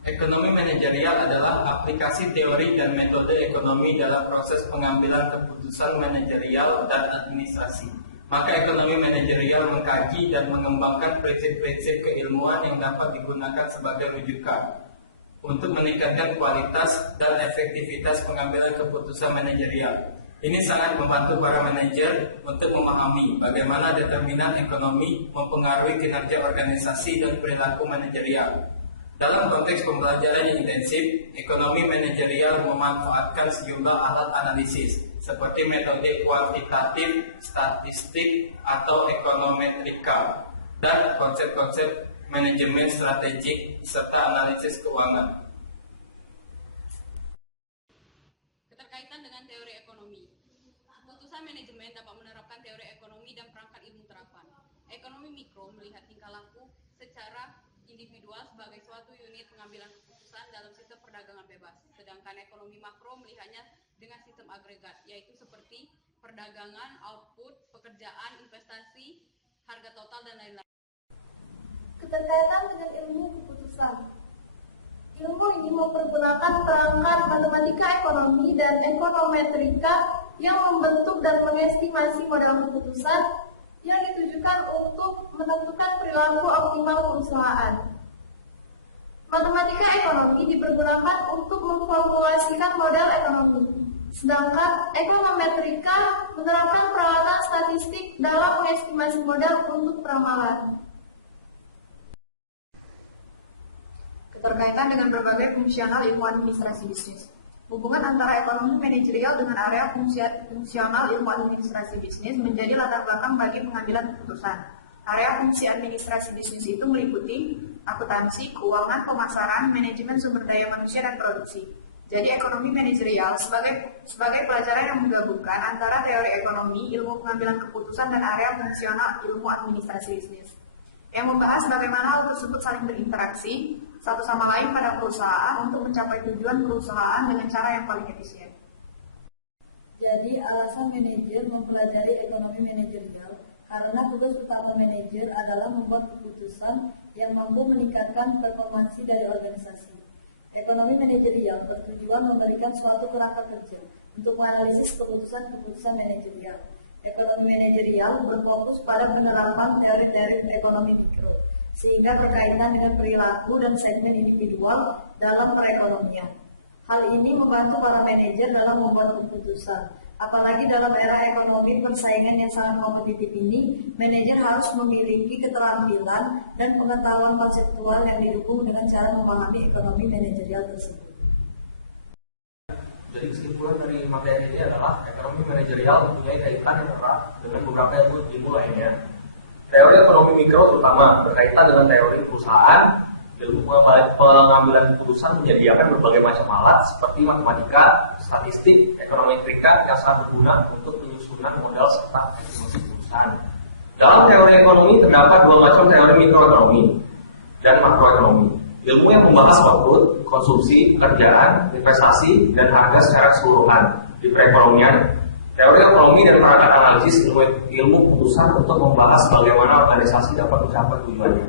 Ekonomi manajerial adalah aplikasi teori dan metode ekonomi dalam proses pengambilan keputusan manajerial dan administrasi. Maka ekonomi manajerial mengkaji dan mengembangkan prinsip-prinsip keilmuan yang dapat digunakan sebagai rujukan untuk meningkatkan kualitas dan efektivitas pengambilan keputusan manajerial. Ini sangat membantu para manajer untuk memahami bagaimana determinan ekonomi mempengaruhi kinerja organisasi dan perilaku manajerial. Dalam konteks pembelajaran yang intensif, ekonomi manajerial memanfaatkan sejumlah alat analisis seperti metode kuantitatif, statistik, atau ekonometrika, dan konsep-konsep manajemen strategik serta analisis keuangan. Keterkaitan dengan teori ekonomi. Keputusan manajemen dapat menerapkan teori ekonomi dan perangkat ilmu terapan. Ekonomi mikro melihat tingkah laku secara individual sebagai suatu unit pengambilan keputusan dalam sistem perdagangan bebas. Sedangkan ekonomi makro melihatnya dengan sistem agregat, yaitu seperti perdagangan, output, pekerjaan, investasi, harga total, dan lain-lain. Keterkaitan dengan ilmu keputusan. Ilmu ini mempergunakan perangkat matematika ekonomi dan ekonometrika yang membentuk dan mengestimasi modal keputusan yang ditujukan untuk menentukan perilaku optimal perusahaan. Matematika ekonomi dipergunakan untuk memformulasikan model ekonomi, sedangkan ekonometrika menerapkan peralatan statistik dalam mengestimasi modal untuk peramalan. Keterkaitan dengan berbagai fungsional ilmu administrasi bisnis. Hubungan antara ekonomi manajerial dengan area fungsional ilmu administrasi bisnis menjadi latar belakang bagi pengambilan keputusan. Area fungsi administrasi bisnis itu meliputi akuntansi, keuangan, pemasaran, manajemen sumber daya manusia, dan produksi. Jadi ekonomi manajerial sebagai pelajaran yang menggabungkan antara teori ekonomi, ilmu pengambilan keputusan, dan area fungsional ilmu administrasi bisnis, yang membahas bagaimana hal tersebut saling berinteraksi satu sama lain pada perusahaan untuk mencapai tujuan perusahaan dengan cara yang paling efisien. Jadi alasan manajer mempelajari ekonomi manajerial karena tugas utama manajer adalah membuat keputusan yang mampu meningkatkan performansi dari organisasi. Ekonomi manajerial bertujuan memberikan suatu kerangka kerja untuk menganalisis keputusan-keputusan manajerial. Ekonomi manajerial berfokus pada penerapan teori-teori ekonomi mikro, sehingga berkaitan dengan perilaku dan segmen individual dalam perekonomian. Hal ini membantu para manajer dalam membuat keputusan. Apalagi dalam era ekonomi persaingan yang sangat kompetitif ini, manajer harus memiliki keterampilan dan pengetahuan konseptual yang didukung dengan cara memahami ekonomi manajerial tersebut. Jadi kesimpulan dari materi ini adalah ekonomi manajerial mempunyai kaitan yang erat dengan beberapa ilmu lainnya. Teori ekonomi mikro terutama berkaitan dengan teori perusahaan. Ilmu pengambilan keputusan menyediakan berbagai macam alat seperti matematika, statistik, ekonometrika yang sangat berguna untuk penyusunan modal serta estimasi perusahaan. Dalam teori ekonomi terdapat dua macam teori mikroekonomi dan makroekonomi. Ilmu yang membahas output, konsumsi, pekerjaan, investasi, dan harga secara keseluruhan di perekonomian. Teori ekonomi dan perangkat analisis ilmu keputusan untuk membahas bagaimana organisasi dapat mencapai tujuannya.